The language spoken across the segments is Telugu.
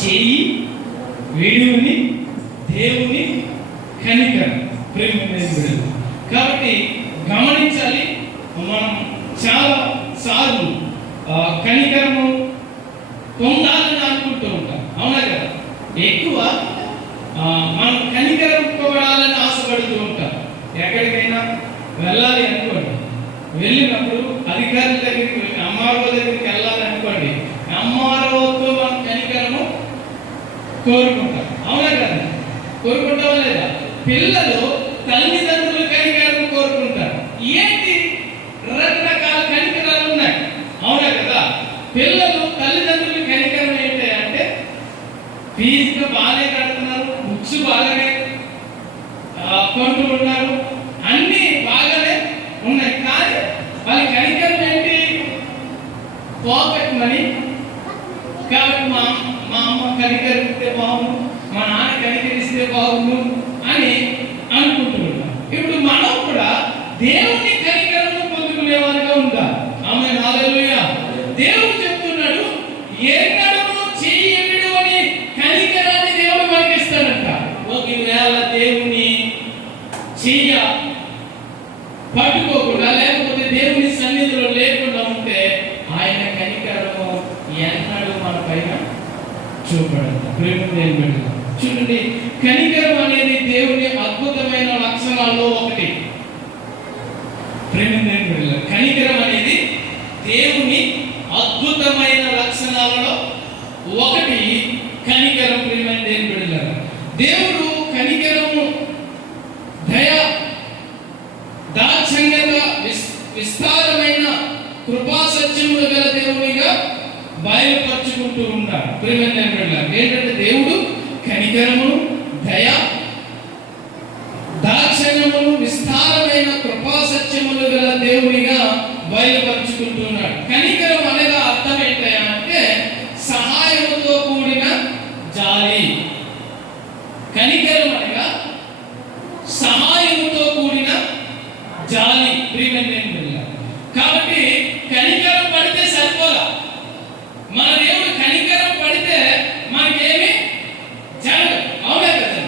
చేయి విడువుని దేవుని కనికరం ప్రేమ. కాబట్టి గమనించాలి, మనం చాలా సార్లు కనికరము పొందాలని అనుకుంటూ ఉంటాం, అవునా కదా? ఎక్కువ మనం కనికరింపబడాలని ఆశపడుతూ ఉంటాం. ఎక్కడికైనా వెళ్ళాలి అనుకోండి, వెళ్ళినప్పుడు అధికారుల దగ్గరికి అమ్మారో దగ్గరికి వెళ్ళాలి అనుకోండి, అమ్మారోతో మనం కనికరము కోరుకుంటాం, అవునా కదా? కోరుకుంటామా లేదా? పిల్లలు తల్లిదండ్రులు కనికరము కోరుకుంటారు. ఏంటి రకరకాల కనికరాలు ఉన్నాయి, అవునా కదా? పిల్లలు తల్లిదండ్రులు కనికరం ఏంటి అంటే, ఫీజులు బాగానే కడుతున్నారు, బుక్స్ బాగానే కొంటూ ఉన్నారు, అన్నీ బాగానే ఉన్నాయి, కానీ వాళ్ళ కనికరం ఏంటి? Pocket money. కాబట్టి మా అమ్మ కనికరిస్తే బాగుండు, మా నాన్న కనికరిస్తే బాగుండు అని అనుకుంటూ ఉంటాం. ఇప్పుడు మనం కూడా దేవుని కనికరము పొందుకునేవారుగా ఉందా? ఆమేన్, హల్లెలూయా. దేవుడు చెప్తున్నాడు, ఎన్నడూ చేయడు అని కనికరాన్ని దేవుడు మనకి ఇస్తాడంట. ఒకవేళ దేవుని చెయ్య పట్టుకోకుండా, లేకపోతే దేవుని సన్నిధిలో లేకుండా ఉంటే ఆయన కనికరము ఎన్నడూ మన పైన చూపడదు. చూడండి, కనికరం అనేది దేవుని అద్భుతమైన లక్షణాల్లో ఒకటి. కనికరం అనేది దేవుని అద్భుతమైన లక్షణాలలో ఒకటి. కనికరం ప్రియమైన దేవుని బిడ్డలారా, దేవుడు కనికరము, దయ, దాక్షిణ్యత, విస్తారమైన కృపా సత్యములు గల దేవునిగా బయలుపరుచుకుంటూ ఉంటాడు. ప్రియమైన దేవుని బిడ్డలారా, ఏంటంటే దేవుడు కనికరమును, దయ, దాక్షిణ్యమును, విస్తారమైన కృపా సత్యములు గల దేవునిగా బయలుపరుచుకుంటున్నాడు. కనికరం అనగా అర్థం ఏంటంటే సహాయముతో కూడిన జాలి. కనికరం అనగా సహాయముతో కూడిన జాలి. కాబట్టి కనికరం పడితే సరిపోలా. మన దేవుడు కనికరం పడితే మనకేమి జరగదు, అవునా కదా?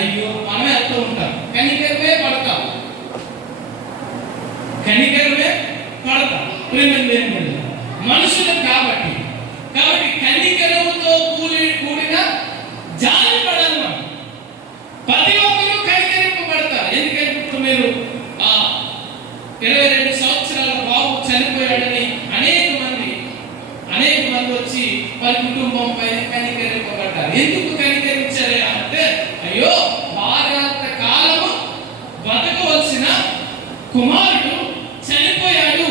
అయ్యో, మనమే వెళ్తూ ఉంటాం, కనికరమే పడతాం, కనికరమే పడతాం. మనుషులు కాబట్టి కనికరముతో కూడిన జాలి పడాలి మనం. ప్రతి ఒక్కరూ కనికరింపబడతారు. ఎందుకంటే ఇప్పుడు మీరు 22 సంవత్సరాల బాబు చనిపోయాడని అనేక మంది వచ్చి వాళ్ళ కుటుంబం పైన కనికరింపబడ్డారు. ఎందుకు కనికరించారు అంటే, అయ్యో, భారత కాలము బతకవలసిన కుమారుడు చనిపోయాడు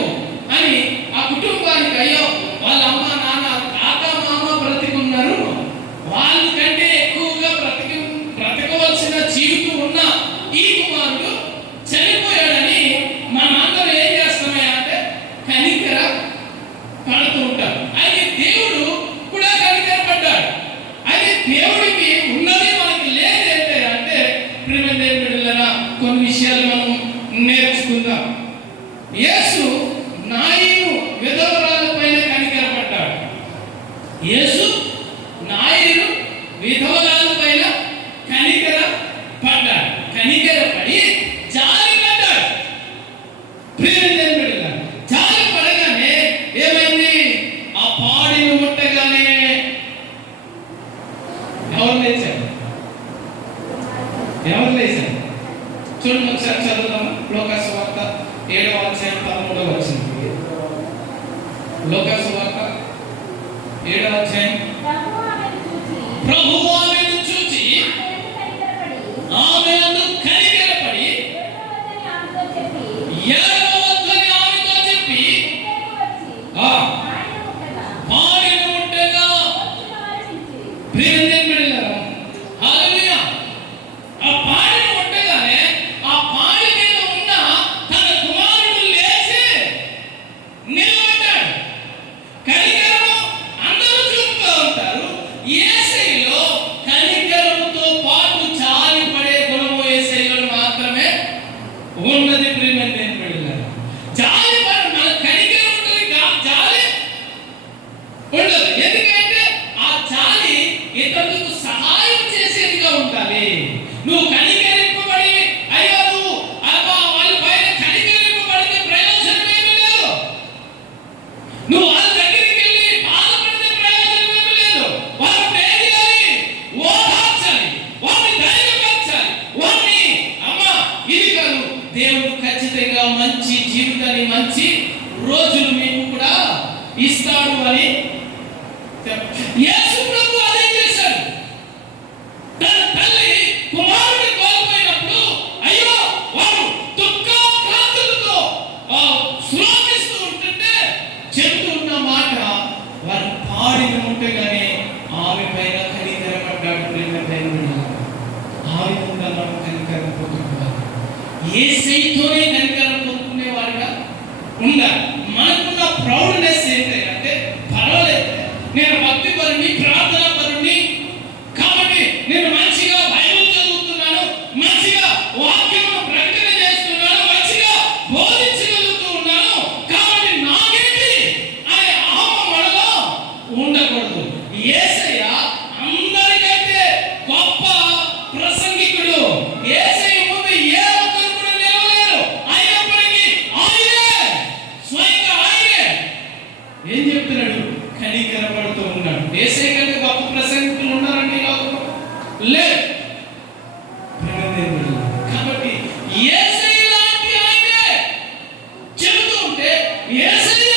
అని ఆ కుటుంబానికి, అయ్యో, వాళ్ళ అమ్మ నాన్న తాత మామ బ్రతికున్నారు, వాళ్ళ కంటే ఎక్కువగా బ్రతకవలసిన జీవితం ఉన్న ఈ కుమారుడు చనిపోయాడని మనం అందరూ ఏం చేస్తామే అంటే కనికర పడుతూ ఉంటాం. అయితే దేవుడు కూడా కనికరపడ్డాడు. అయితే దేవుడికి ఉన్నది మనకి లేదంటే అంటే ప్రియమైన దేవుని బిడ్డలారా, కొన్ని విషయాలు మనం నేర్చుకుందాం. యేసు నాయను విధవరాల పైన కనికరపడ్డాడు. యేసు నాయను విధవరాల పైన కనికరపడ్డాడు. కనికరపడి జాలి పడ్డాడు. ప్రియమైన దేవుని బిడ్డలారా, జాలి పడగానే ఏమైంది? ఆ పాడిని ముట్టగానే ఎవరు లేచారు? చూడండి, ఒకసారి చదువుదాము. లోకాసు వార్త 7వ అధ్యాయం 13వ వచనం. లోకాసు వార్త 7వ అధ్యాయం. ప్రభువు ఆమెను చూచి ఆమె యందు కనికరపడి ఏడవద్దని ఆమెతో చెప్పి పాడిని ముట్టగా. ప్రియమైన బిడ్డలారా, హల్లెలూయా. ఆ పాడిని ముట్టగానే ఆ పాడి మీద ఉన్న తన కుమారుడు లేచి నిలబడ్డాడు. కనికరము అందరూ చూపుతూ ఉంటారు. యేసయ్యలో కనికరముతో పాటు జాలి పడే గుణము యేసయ్యలో మాత్రమే ఉన్నది. ప్రియమైన బిడ్డలారా, జాలి మన కనికరం ఉంటుంది, జాలి ఉండదు. ఎందుకంటే ఇతరులకు సహాయం చేసేదిగా ఉండాలి. నువ్వు కనికరింపబడి అయ్యో నువ్వు వాళ్ళ పైన కనికరింపబడితే ప్రయోజనం ఏమీ లేదు. నువ్వు వాళ్ళ దగ్గరికి వెళ్ళి బాధపడితే ప్రయోజనం ఏమీ లేదు. వాళ్ళని ఏం చేయాలి? ఓదార్చాలి, వాళ్ళని ధైర్యపరచాలి, వాళ్ళని అమ్మా ఇది కాదు, దేవుడు ఖచ్చితంగా మంచి జీవితాన్ని మంచి రోజులు మీకు కూడా ఇస్తాడు అని యేసు ప్రభు అదే చేశాడు. తన తల్లి కుమారుని కోల్పోయినప్పుడు అయ్యో వారు దుఃఖాక్రాంతులతో శ్లోకిస్తూ ఉంటుంటే చెబుతున్న మాట వారు పాడిన ఉంటేగానే ఆమె పైన కనికరపడ్డాడు. ఆ విధంగా మనం కనికరం పొందుకోవాలి. యేసయ్యతోనే కనికరం పొందుకునేవారుగా ఉండాలి. మనకున్న ప్రౌడ్నెస్ ఏంటంటే పర్వాలేదు, నేను భక్తి పరుని, ప్రార్థన పరుని, కాబట్టి నేను మంచిగా బైబిల్ చదువుతున్నాను, మంచిగా వాక్యమును ప్రకటన చేస్తున్నాను, మంచిగా బోధించగలుగుతూ ఉన్నాను, కాబట్టి నాకేంటి అనే అహం మనలో ఉండకూడదు. యేసయ్య అందరికంటే గొప్ప ప్రసంగికుడు. యేసయ్య ముందు ఏ ఒక్కరు కూడా నిలవలేరు. అయినప్పటికీ ఆయనే స్వయంగా ఆయనే ఏం చెప్తున్నాడు? కనికరపడుతూ ఉన్నాడు. యేసయ్య కంటే గొప్ప ప్రసంగికులు ఉన్నారంటే లేదు. కాబట్టి యేసయ్య లాంటి ఆయనే చెబుతూ ఉంటే, యేసయ్య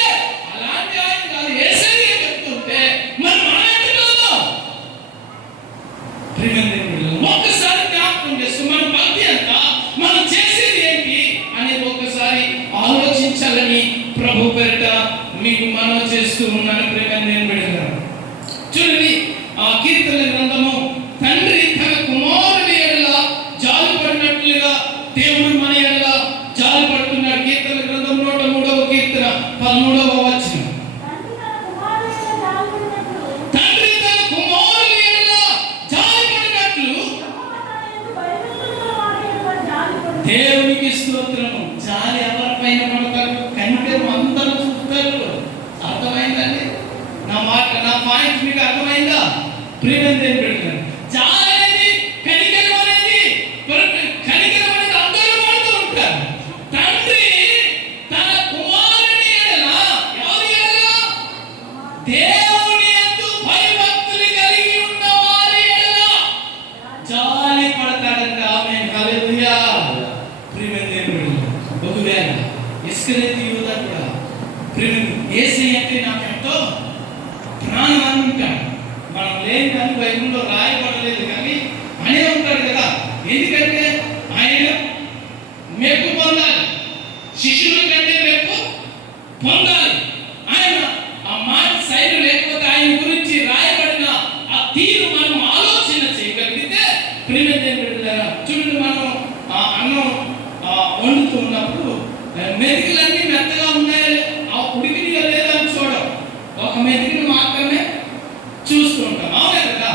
అలాంటి ఆయన కాదు, యేసయ్య చెప్తుంటే మరి మనం ఎట్టుకోదాం? ఒక్కసారి జ్ఞాపకం చేస్తూ మన భక్తి ఎంత, మనం చేసేది ఏంటి అనేది ఒక్కసారి ఆలోచించాలని ప్రభు పేరిట మీకు మనవి చేస్తూ ఉన్నాను. చూడండి, ఆ కీర్తన గ్రంథము, తండ్రి తన కుమారుని ఎడల జాలిపడినట్లుగా దేవుడు మన ఎడల జాలిపడుతున్నాడు. కీర్తన గ్రంథం 103వ కీర్తన 13వ వచనం. తండ్రి తన కుమారుని ఎడల జాలిపడినట్లు దేవునికి స్తోత్రము. జాలి ఎవరిపైన పడతారు? కనికరం అందరూ చూస్తారు. అర్థమైందండి నా మాట, నా పాయింట్ మీకు అర్థమైందా? ప్రియమైన దేవుడు, జాలి అనేది, కనికరం అనేది, కనికరం అనేది అందరూ పడుతూ ఉంటారు. తండ్రి తన కుమారుని ఎడల, ఎవరి ఎడల? దేవుని యందు భయభక్తులు కలిగి ఉన్న వారి ఎడల జాలి పడతాడంట. ఆమేన్, హల్లెలూయా. ప్రియమైన దేవుడు, ఒకవేళ ఇస్కరియోతు యూదా కూడా యేసయ్య అంటే నాకెంతో ప్రాణం అని ఉంటాడు. మనం లేని దాన్ని బైబిల్లో రాయబడలేదు కానీ అనే ఉంటాడు కదా. ఎందుకంటే ఆయన మెప్పు పొందాలి, శిష్యుల కంటే మెప్పు పొందాలి. ఆయన ఆ మాట శైలి లేకపోతే ఆయన గురించి రాయబడిన ఆ తీరు మనం ఆలోచన చేయగలిగితే చూడండి, మనం అన్నం వండుతూ ఉన్నప్పుడు మెతుకులన్నీ మెత్తగా ఉన్నాయి, ఆ ఉడికిగా లేదని చూడం, ఒక మెతుకుని మాత్రమే చూస్తూ ఉంటాం. అవునే కదా?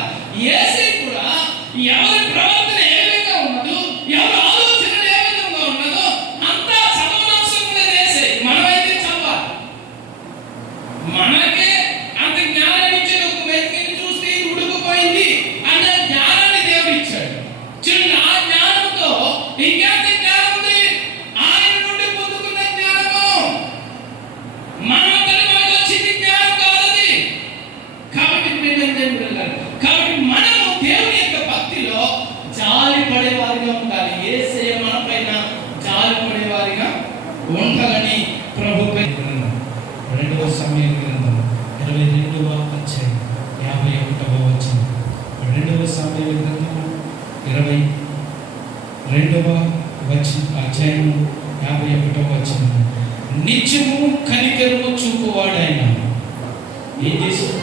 యేసయ్య కూడా ఎవరి ప్రవర్తన ఏ విధంగా ఉన్నదో, ఎవరి ఆలోచన ఏ విధంగా ఉన్నదో అంతా చదవనవసరం లేదు. యేసయ్య మనమైతే చదవాలి. మనకే అంత జ్ఞానాన్ని ఇచ్చాడు. ఒక మెతుకుని చూస్తే ఉడికిపోయింది అన్న జ్ఞానాన్ని దేవుడు ఇచ్చాడు. చూడండి, ఆ జ్ఞానంతో ఇంకెంత జ్ఞానం ఉంది? ఆయన నుండి పొందుకున్న జ్ఞానము. మనమంతా మనకు వచ్చింది జ్ఞానం కాదది. కాబట్టి మనము దేవుని యొక్క భక్తిలో జాలి పడేవారిగా ఉండాలి. యేసయ్య మన పైన జాలి పడేవారిగా ఉండాలని ప్రభు 2వ సమూయేలు గ్రంథం 22వ అధ్యాయం 51వ వచనం. 2వ సమూయేలు గ్రంథం 22వ అధ్యాయం 51వ వచనం. నిత్యము కనికరము చూపువాడైన ఏం చేశాడు?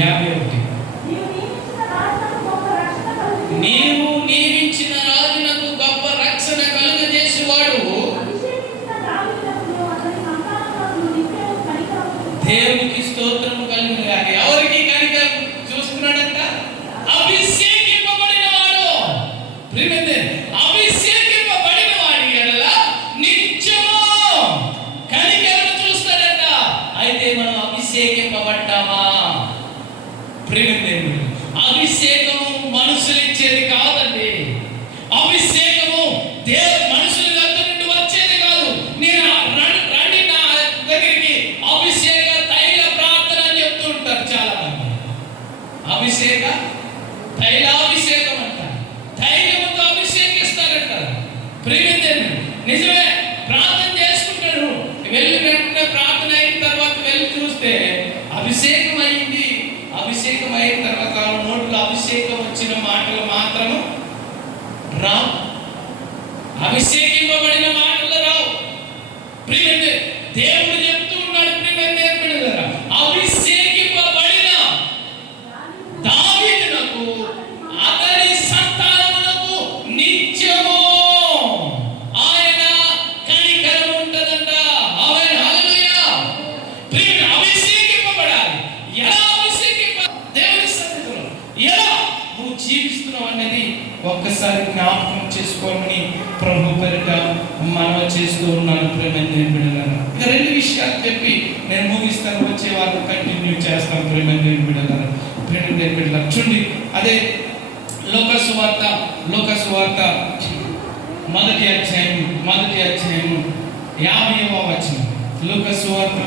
51. నీవు నియమించిన రాజునకు గొప్ప రక్షణ కలుగజేసేవాడు. దేవునికి స్తోత్రము కలుగును గాక. ఎవరికి కనికరం చూస్తున్నాడంట? అభిషేకింపబడిన వాడు. అభిషేకింపబడిన వాడి ఎడల నిత్యము కనికరం చూస్తాడంట. దేవుడు చెప్తూ ఉన్నాడు ప్రియమైన అభిషేకింపబడిన దావీదునకు అతని సంతానమునకు నిత్యము ఆయన కనికరం ఉంటదంట. ఆమేన్, హల్లెలూయా. ప్రియమైన అభిషేకింపబడాలి. ఎలా దేవుని సన్నిధిలో ఎలా నువ్వు జీవిస్తున్నావు అనేది ఒక్కసారి జ్ఞాపకం చేసుకోమని ప్రభు పేరిట మనం చేస్తూ ఉన్నాను. ప్రేమైన బిడ్డలారా, ఇక 2 విషయాలు చెప్పి నేను ముగిస్తాను. వచ్చే వాళ్ళు కంటిన్యూ చేస్తాను. ప్రేమైన బిడ్డలారా, ప్రేమైన బిడ్డలారా, చూడండి, అదే లోకాసు వార్త మొదటి అధ్యాయము 50వ వచనం. లోకాసు వార్త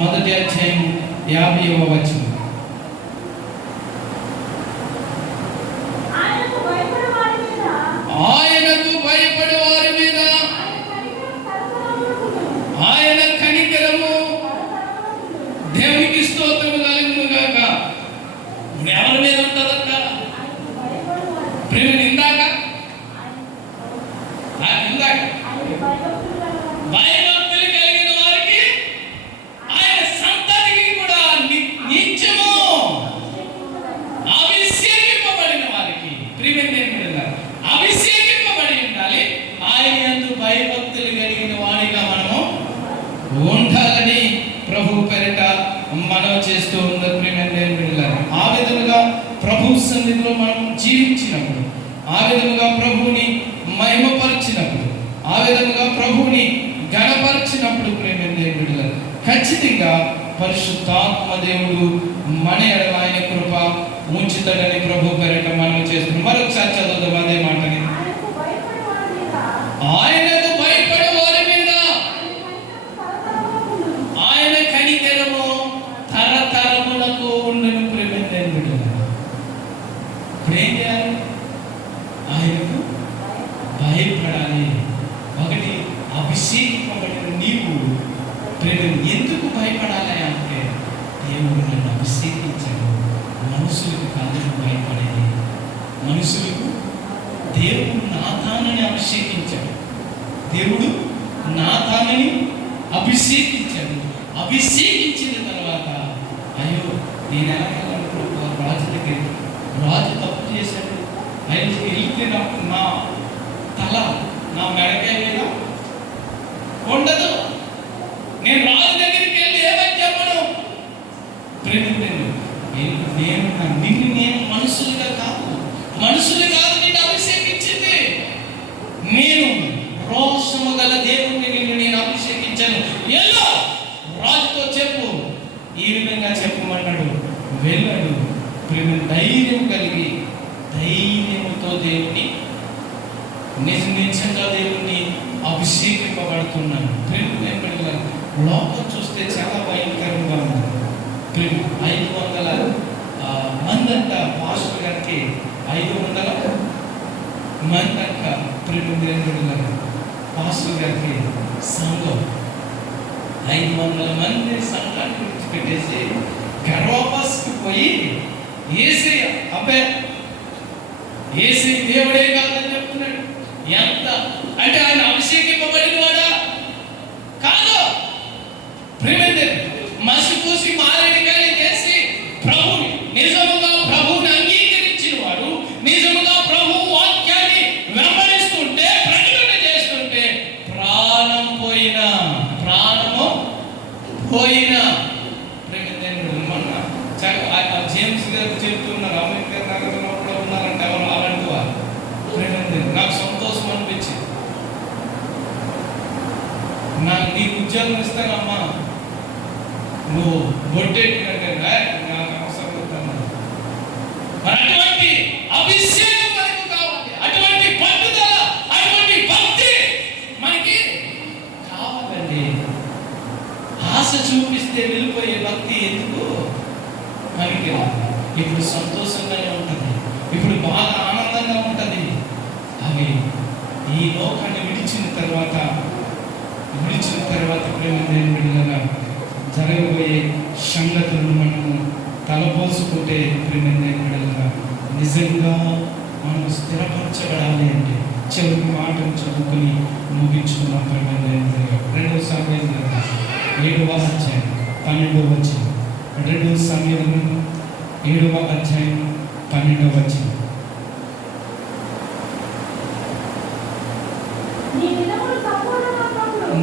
మొదటి అధ్యాయము 50వ వచనం. ఆయనకు భయపడే వారి మీద ఆయన కనికరము దేవునికి స్తోత్రము కలుగును గాక. ఎవరి మీద ఉంటుందంట? ప్రేమ ఇందాక భయభక్తులు కలిగిన వారికి ఆయన సంతతికి కూడా నిత్యము అభిషేకింపబడిన వారికి అభిషేకింపబడి ఉండాలి. ఆయన యందు భయభక్తులు కలిగిన వాడిగా మనము ఉండాలని ప్రభు పేరిట మనం చేస్తూ ఉన్న ప్రియమైన బిడ్డలారా, ఆ విధముగా ప్రభు సన్నిధిలో మనం జీవించినప్పుడు, ఆ విధముగా ప్రభువుని మహిమపరిచినప్పుడు, ఆ విధముగా ప్రభువుని గణపరిచినప్పుడు ప్రియమైన బిడ్డలారా, ఖచ్చితంగా పరిశుద్ధాత్మ దేవుడు మన ఎడల ఆయన కృప ఉంచుతాడని ప్రభు పేరిట మనం చేస్తున్నాం. మరొకసారి చదువుదాం అదే మాటని. ఆయనకు భయపడే వారి మీద ఆయన కనికరము తరతరములకు ఉండను. ప్రేమైన బిడ్డలారా, ఇప్పుడు ఏం చేయాలి? ఆయనకు భయపడాలి. ఒకటి, అభిషేకింపబడిన నీవు ప్రేమ ఎందుకు భయపడాలి అంటే, దేవుడు నన్ను అభిషేకించాడు. మనుషులకు కాదు భయపడేది, మనుషులకు దేవుడు నాతానని అభిషేకించాడు. దేవుడు నాతానని అభిషేకించాడు. అభిషేకించిన తర్వాత అయ్యో నేను ఎలాగెళ్ళాను రాజు దగ్గర, రాజు తప్పు చేశాడు, ఆయనకి వెళ్తే నా తల నా మెడకాయ మీద ఉండదు. నేను రాజు దగ్గరికి వెళ్ళి ఏమని చెప్పను? నేను మనుషులుగా కాదు నిన్ను అభిషేకించింది. నేను రోషము గల దేవుడిని నిన్ను నేను అభిషేకించాను. ఎల్లో రాజుతో చెప్పు, ఈ విధంగా చెప్పమన్నాడు. వెళ్ళాడు. ధైర్యం కలిగి ధైర్యముతో దేవుని నిజంగా దేవుణ్ణి అభిషేకింపబడుతున్నాను. లోకం చూస్తే చాలా భయంకరంగా ఉంది. 500 మంది అంట పాస్టర్ గారికి, 500 మంది అంట పాస్టర్ గారికి సంఘం. 500 మంది సంఘాన్ని విడిచిపెట్టేసి గర్వాపస్కి పోయి ఏసీ ఏసీ దేవుడే కాదని చెప్తున్నాడు. ఎంత అంటే ఆయన అభిషేకింపబడిన వాడా కాదు. మసిపూసి మారేడికాయలు చేసి ప్రభుని నిజముగా ప్రభువుని అంగీకరించిన వాడు, నిజముగా ప్రభు వాక్యాన్ని వెంబడిస్తుంటే, ప్రకటన చేస్తుంటే ప్రాణము పోయినా మొన్న జేమ్స్ గారు చెప్తున్నారు, అంబేద్కర్ నగరంలో కూడా ఉన్నారంటే ఎవరు అలాంటి వారు. నాకు సంతోషం అనిపించింది. నీకు ఉద్యోగం ఇస్తానమ్మా, నువ్వు బొట్టెట్టినట్టే నాకు అవసరం అవుతాను. అటువంటి అభిషేకం మనకు కావాలి, అటువంటి పట్టుదల, అటువంటి భక్తి మనకి కావాలండి. ఆశ చూపిస్తే వెళ్ళిపోయే భక్తి ఎందుకు మనకి రాదు. ఇప్పుడు సంతోషంగానే ఉంటుంది, ఇప్పుడు బాగా ఆనందంగా ఉంటుంది. అవి ఈ లోకాన్ని విడిచిన తర్వాత ప్రేమ జరగబోయే సంగతులను మనము తలపోసుకుంటే ప్రేమ నిజంగా మనం స్థిరపరచబడాలి అంటే చివరికి మాటను చదువుకొని ముగించుకున్నాం. ప్రేమ 2 సార్లు 7వ అధ్యాయం 12వ వచనం. 2 సమూయేలు 7వ అధ్యాయం 12వ వచనం.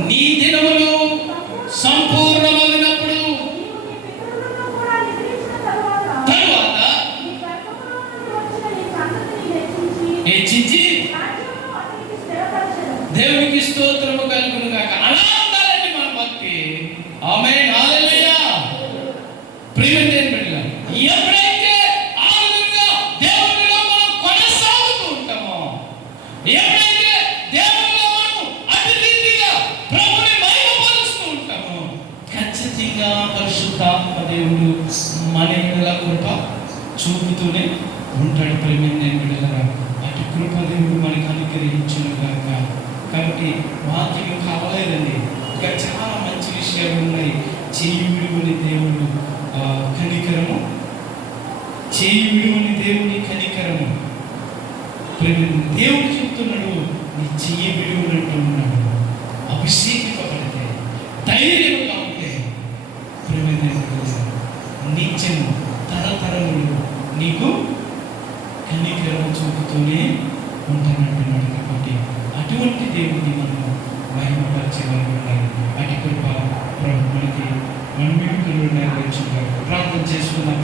నీ దినములు సంపూర్ణమగినప్పుడు తరువాత హెచ్చించి దేవునికి స్తోత్రము కలుగును గాక. అలా ఉండాలండి మన భక్తి. ఆమేన్, హల్లెలూయా. ప్రియమైన దేవుని బిడ్డలారా, ఎప్పుడైతే ఆ విధంగా దేవునిలో మనం కొనసాగుతూ ఉంటామో, ఎప్పుడైతే దేవునిలో మనం అతిథిగా ప్రభుని మహిమపరుస్తూ ఉంటామో, ఖచ్చితంగా పరిశుద్ధాత్మ దేవుడు మన ఎడల కృప చూపుతూనే ఉంటాడు. ప్రియమైన దేవుని బిడ్డలారా, అటు కృప దేవుడు మనకు అనుగ్రహించును గాక. కాబట్టి వాక్యం కావాలేదండి, ఇంకా చాలా మంచి విషయాలు ఉన్నాయి. చేయి విడువని దేవుడు కనికరము, చేయి విడువని దేవుని కనికరము. దేవుడు చెప్తున్నాడు, నీ చెయ్యి విడువనంటూ ఉన్నాడు. అభిషేకింపబడితే, ధైర్యంగా ఉంటే నిత్యము తరతరములు నీకు కనికరము చూపుతూనే ఉంటానంటున్నాడు. కాబట్టి అటువంటి దేవుడిని మనం మహిమపరిచేవారు ఉండాలి. అటు కృప ప్రభు మనకి మన మీకులు నెరవేర్చుకుంటారు. ప్రార్థన చేసుకున్నాం.